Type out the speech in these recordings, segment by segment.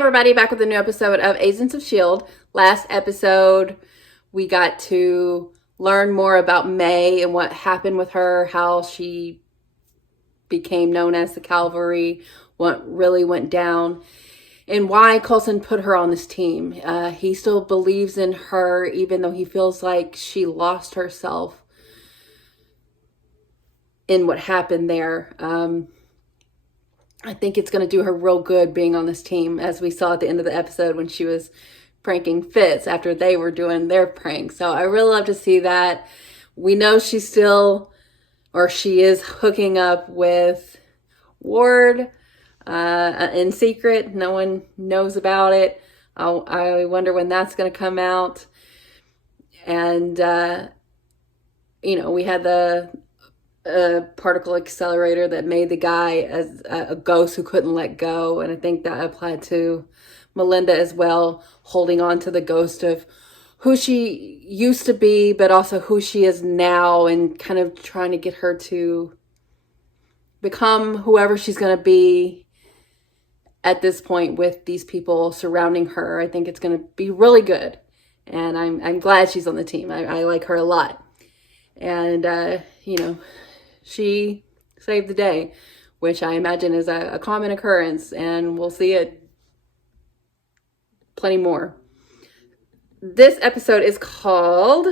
everybody, back with a new episode of Agents of S.H.I.E.L.D. Last episode, we got to learn more about May and what happened with her, how she became known as the Cavalry, what really went down, and why Coulson put her on this team. He still believes in her, even though he feels like she lost herself in what happened there. I think it's going to do her real good being on this team, as we saw at the end of the episode when she was pranking Fitz after they were doing their prank. So I really love to see that. We know she's still, or she is hooking up with Ward in secret. No one knows about it. I wonder when that's going to come out. And, we had the particle accelerator that made the guy as a ghost who couldn't let go, and I think that applied to Melinda as well, holding on to the ghost of who she used to be but also who she is now, and kind of trying to get her to become whoever she's going to be at this point with these people surrounding her. I think it's going to be really good, and I'm glad she's on the team. I like her a lot, and she saved the day, which I imagine is a common occurrence, and we'll see it plenty more. This episode is called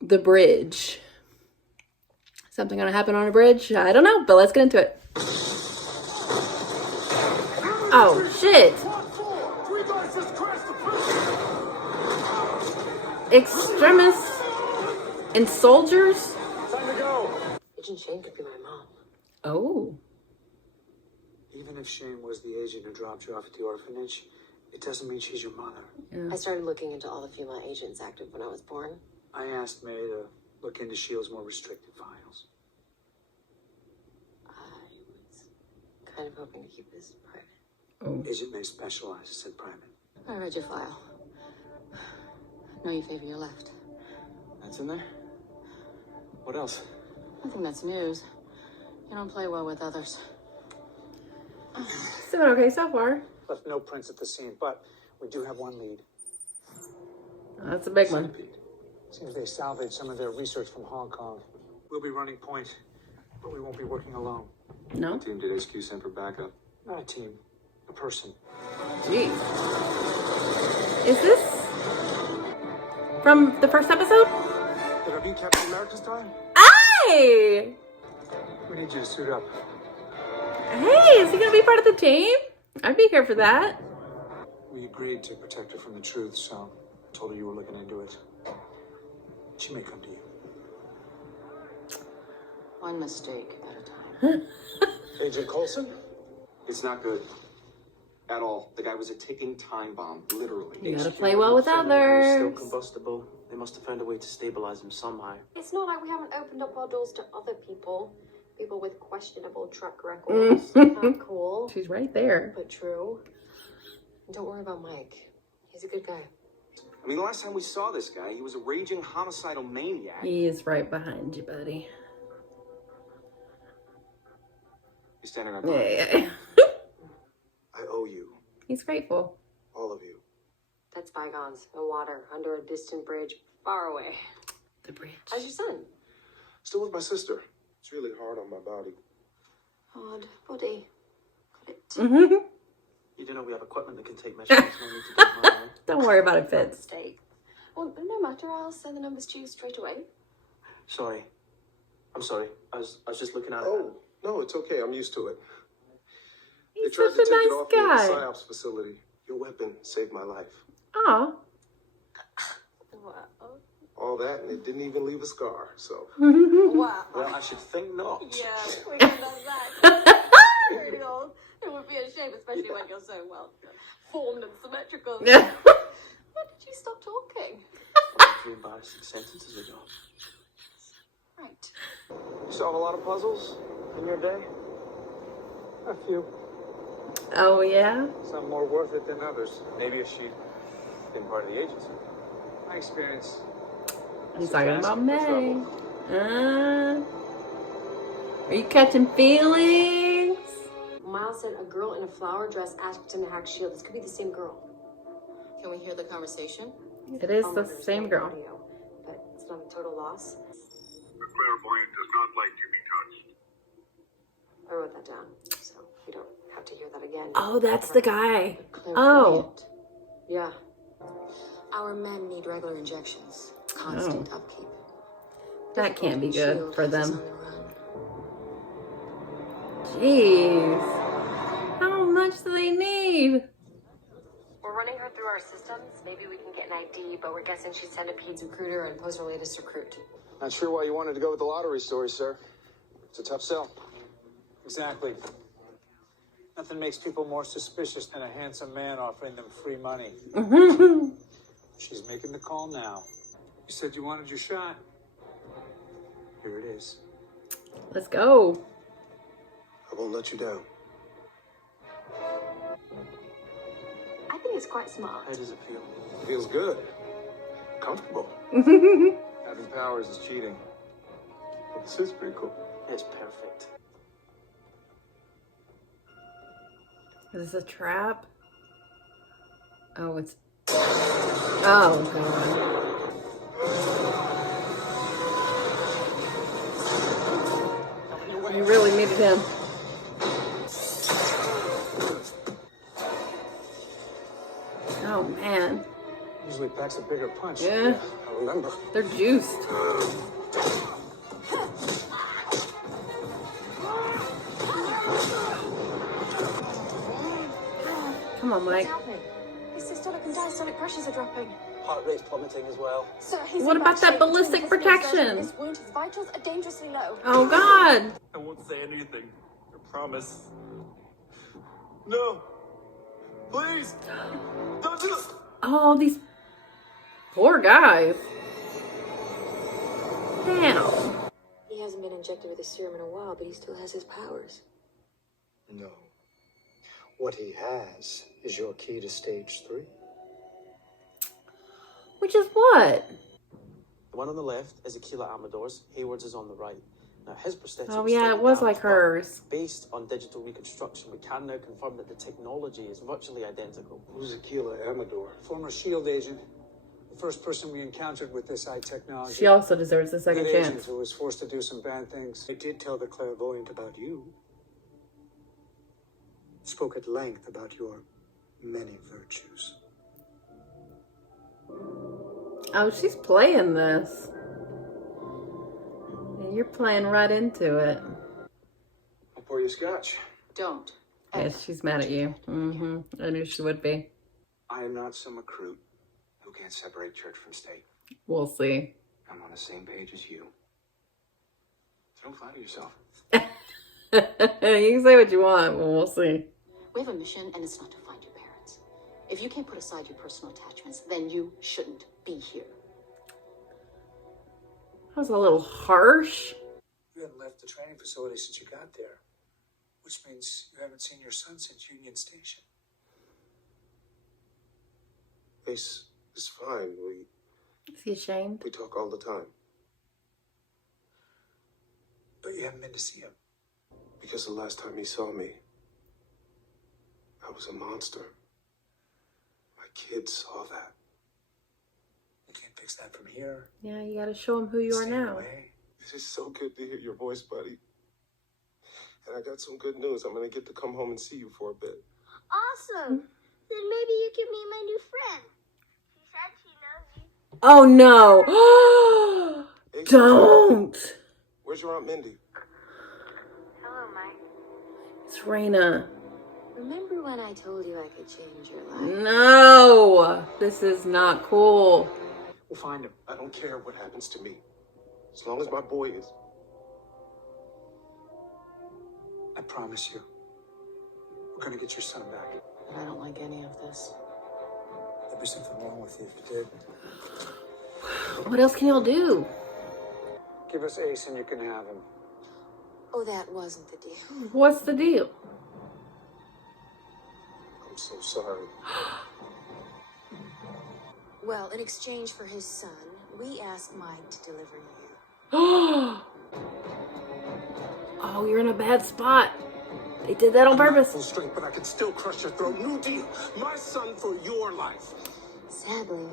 The Bridge. Something gonna happen on a bridge? I don't know, but let's get into it. Oh, shit. Extremists and soldiers? Agent Shane could be my mom. Oh. Even if Shane was the agent who dropped you off at the orphanage, it doesn't mean she's your mother. Yeah. I started looking into all the female agents active when I was born. I asked May to look into S.H.I.E.L.D's more restricted files. I was kind of hoping to keep this private. Oh. Agent May specializes in private. I read your file. Know you favor your left. That's in there? What else? I think that's news. You don't play well with others. So okay so far. Left no prints at the scene, but we do have one lead. That's a big one. Centipede. Seems they salvaged some of their research from Hong Kong. We'll be running point, but we won't be working alone. No? What team did HQ send for backup? Not a team, a person. Jeez. Is this from the first episode? Did I beat Captain America this time? Hey! We need you to suit up. Hey, is he gonna be part of the team? I'd be here for that. We agreed to protect her from the truth, so I told her you were looking into it. She may come to you. One mistake at a time. Agent Coulson? It's not good. At all. The guy was a ticking time bomb, literally. You gotta play well with others. Still combustible. They must have found a way to stabilize him somehow. It's not like we haven't opened up our doors to other people. People with questionable track records. Not cool, She's right there. but true. And don't worry about Mike. He's a good guy. I mean, the last time we saw this guy, he was a raging homicidal maniac. He is right behind you, buddy. He's standing right Yeah, behind me. yeah. I owe you. He's grateful. All of you. That's bygones. No water, under a distant bridge, far away. The bridge. How's your son? Still with my sister. It's really hard on my body. Odd body. Got it. Mm-hmm. You do know we have equipment that can take measurements. No need to get mine, right? Don't worry about it, Fitz. Mistake. Well, no matter. I'll send the numbers to you straight away. Sorry. I'm sorry. I was just looking at it. Oh, no, it's okay. I'm used to it. He's They tried such to a take it nice off me at the guy. PSYOPs facility. Your weapon saved my life. Aw. Wow. All that, and it didn't even leave a scar, so. Wow. Well, I should think not. Yeah, we can have that. Pretty old. It would be a shame, especially when you're so well formed and symmetrical. Yeah. When did you stop talking? Only 3 embarrassing sentences ago. Right. You solve a lot of puzzles in your day? A few. Oh, yeah? Some more worth it than others. Maybe if she'd been part of the agency. My experience. He's talking about May. Are you catching feelings? My said a girl in a flower dress asked him to hack S.H.I.E.L.D. This could be the same girl. Can we hear the conversation? It is Oh, the there's same no girl. audio, but it's not a total loss. The clairvoyant does not like to be touched. I wrote that down, so we don't have to hear that again. Oh, that's the guy. Clairvoyant. Oh. Yeah. Our men need regular injections. Constant upkeep. That can't be good S.H.I.E.L.D. for has us them. on the run. Jeez. How much do they need? We're running her through our systems. Maybe we can get an ID, but we're guessing she's Centipede's recruiter and Poe's her latest recruit. Not sure why you wanted to go with the lottery story, sir. It's a tough sell. Exactly. Nothing makes people more suspicious than a handsome man offering them free money. She's making the call now. You said you wanted your shot. Here it is. Let's go. I won't let you down. I think it's quite smart. How does it feel? Feels good. Comfortable. Having powers is cheating. But this is pretty cool. It's perfect. Is this a trap? Oh, it's... Oh, God. You really needed him. Oh, man. Usually packs a bigger punch. Yeah, I remember. they're juiced. Come on, Mike. What's happening? His systolic and diastolic pressures are dropping. Heart rate's plummeting as well. So he's What in about bad that shape. ballistic Between his protection? version of this wound, his vitals are dangerously low. Oh, God. I won't say anything. I promise. No. Please. Don't do it. Oh, these poor guys. Damn. He hasn't been injected with a serum in a while, but he still has his powers. No. What he has is your key to stage 3. Which is what? The one on the left is Aquila Amador's. Hayward's is on the right. Now, his prosthetic Oh, is yeah, slightly it was damaged, like but hers. Based on digital reconstruction, we can now confirm that the technology is virtually identical. Who's Aquila Amador? Former S.H.I.E.L.D. agent. The first person we encountered with this eye technology. She also deserves a second Good agent chance. who was forced to do some bad things. I did tell the clairvoyant about you. Spoke at length about your many virtues. Oh, she's playing this. And you're playing right into it. I'll pour you a scotch. Don't. Yes, she's mad at you. I knew she would be. I am not some recruit who can't separate church from state. We'll see. I'm on the same page as you. So don't flatter yourself. You can say what you want, but we'll see. We have a mission, and it's not to find your parents. If you can't put aside your personal attachments, then you shouldn't be here. That was a little harsh. You haven't left the training facility since you got there, which means you haven't seen your son since Union Station. Ace is fine. Is he ashamed? We talk all the time. But you haven't been to see him. Because the last time he saw me, I was a monster. My kids saw that. You can't fix that from here. Yeah, you gotta show him who you are Stay now. away. It is so good to hear your voice, buddy. And I got some good news. I'm gonna get to come home and see you for a bit. Awesome. Then maybe you can meet my new friend. She said she knows you. Oh no! Ace, Don't! where's your Aunt Mindy? Hello, Mike. It's Raina. Remember when I told you I could change your life? No! This is not cool. We'll find him. I don't care what happens to me. As long as my boy is. I promise you. We're gonna get your son back. But I don't like any of this. There'd be something wrong with you if you did. What else can y'all do? Give us Ace and you can have him. Oh, that wasn't the deal. What's the deal? I'm so sorry. Well, in exchange for his son, we asked Mike to deliver you. Oh, you're in a bad spot. They did that on I'm not at purpose. full strength, but I can still crush your throat. New deal. My son for your life. Sadly,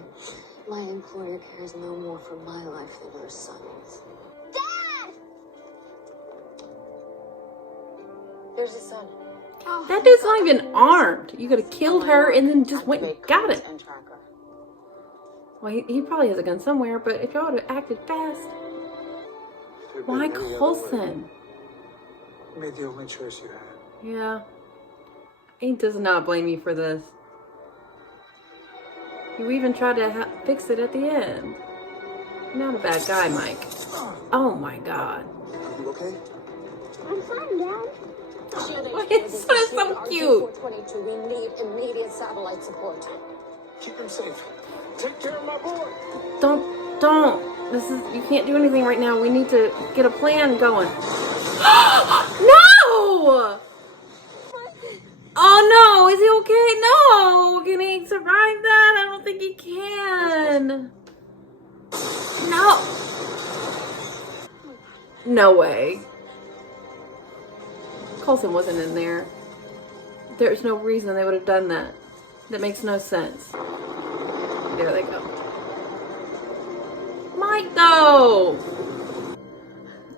my employer cares no more for my life than her son's. Dad! There's his son. That dude's not even armed. You could have killed her and then just went and got it. Well, he probably has a gun somewhere, but if y'all would have acted fast. Why Coulson? You made the only choice you had. Yeah. He does not blame you for this. You even tried to fix it at the end. You're not a bad guy, Mike. Oh my God. Are you okay? I'm fine, Dad. It's so cute. We need immediate satellite support. Keep him safe. Take care of my boy. Don't. This is, you can't do anything right now. We need to get a plan going. No! Oh no, is he okay? No! Can he survive that? I don't think he can. No. No way. Coulson wasn't in there. There's no reason they would have done that. That makes no sense. There they go. Mike, though!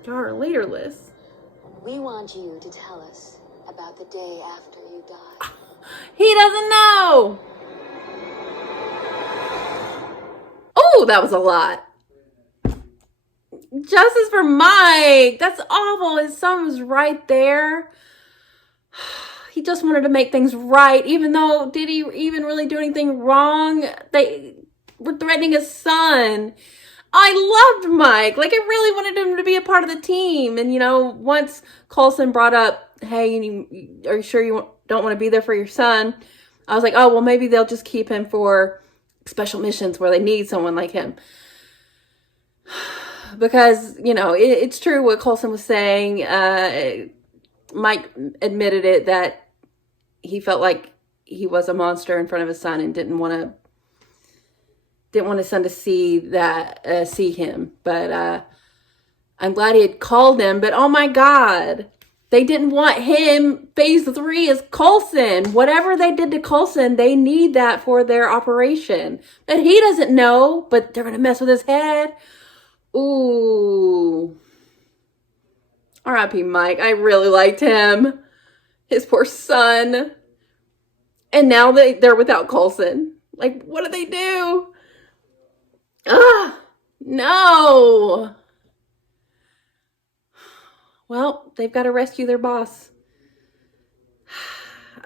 Y'all are leaderless. We want you to tell us about the day after you die. He doesn't know! Oh, that was a lot. Justice for Mike! That's awful. His son was right there. He just wanted to make things right, even though, did he even really do anything wrong? They were threatening his son. I loved Mike. Like, I really wanted him to be a part of the team. And, you know, once Coulson brought up, hey, are you sure you don't want to be there for your son? I was like, oh, well, maybe they'll just keep him for special missions where they need someone like him. Because, you know, it's true what Coulson was saying. Mike admitted it, that he felt like he was a monster in front of his son and didn't want his son to see him. But I'm glad he had called him. But oh my God, they didn't want him. Phase 3 is Coulson. Whatever they did to Coulson, they need that for their operation. But he doesn't know. But they're gonna mess with his head. Ooh. R.I.P. Mike. I really liked him. His poor son. And now they're without Coulson. Like, what do they do? Ah, no. Well, they've got to rescue their boss.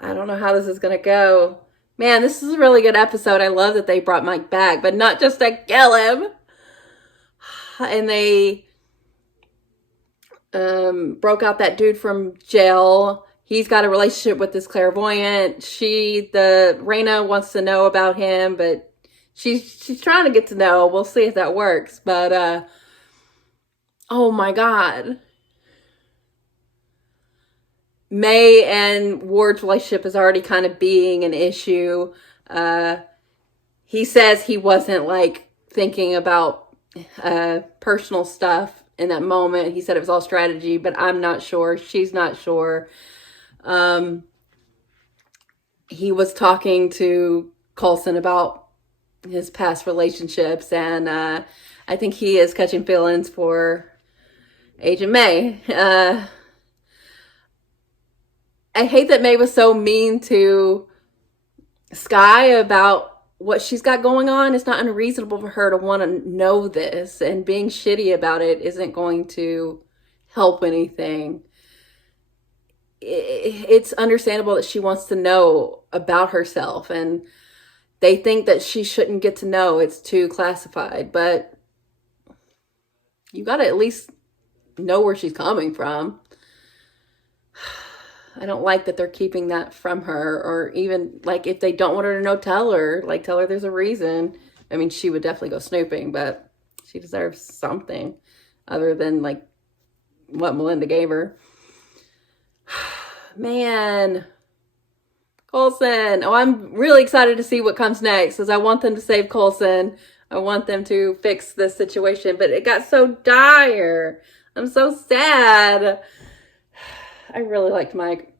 I don't know how this is going to go. Man, this is a really good episode. I love that they brought Mike back, but not just to kill him. And they broke out that dude from jail. He's got a relationship with this clairvoyant. Raina wants to know about him, but she's trying to get to know. We'll see if that works. But oh my God. May and Ward's relationship is already kind of being an issue. He says he wasn't like thinking about personal stuff in that moment. He said it was all strategy, but I'm not sure. She's not sure. He was talking to Coulson about his past relationships, and I think he is catching feelings for Agent May. I hate that May was so mean to Sky about what she's got going on. It's not unreasonable for her to want to know this, and being shitty about it isn't going to help anything. It's understandable that she wants to know about herself, and they think that she shouldn't get to know. It's too classified, but you got to at least know where she's coming from. I don't like that they're keeping that from her, or even like if they don't want her to know, tell her there's a reason. I mean, she would definitely go snooping, but she deserves something other than like what Melinda gave her. Man, Coulson. Oh, I'm really excited to see what comes next, because I want them to save Coulson. I want them to fix this situation, but it got so dire. I'm so sad. I really liked Mike.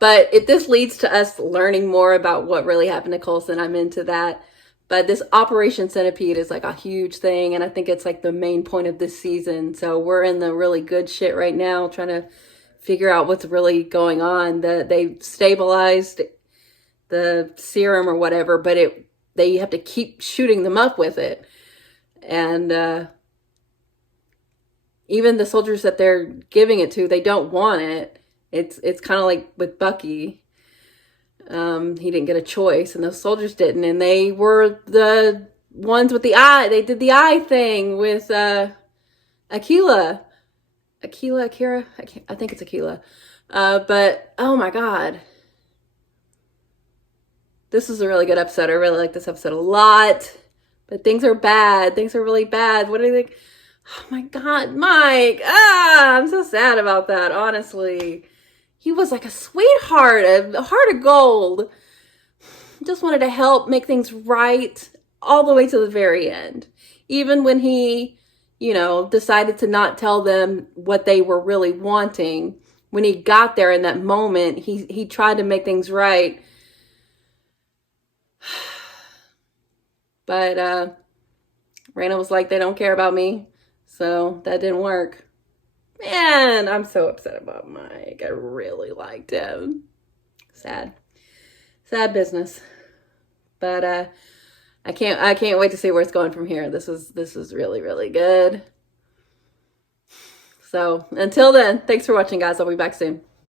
But if this leads to us learning more about what really happened to Coulson, I'm into that. But this Operation Centipede is like a huge thing, and I think it's like the main point of this season. So we're in the really good shit right now, trying to figure out what's really going on. They stabilized the serum or whatever, but they have to keep shooting them up with it. And even the soldiers that they're giving it to, they don't want it. It's kind of like with Bucky. He didn't get a choice, and those soldiers didn't. And they were the ones with the eye. They did the eye thing with Akira. I think it's Akira. But oh my God, this is a really good episode. I really like this episode a lot. But things are bad. Things are really bad. What do you think? Oh my God, Mike. I'm so sad about that, honestly. He was like a sweetheart, a heart of gold. Just wanted to help make things right all the way to the very end. Even when he, decided to not tell them what they were really wanting. When he got there in that moment, he tried to make things right. But Raina was like, they don't care about me. So that didn't work. Man, I'm so upset about Mike. I really liked him. Sad business. But I can't wait to see where it's going from here. This is really, really good. So until then, thanks for watching, guys. I'll be back soon.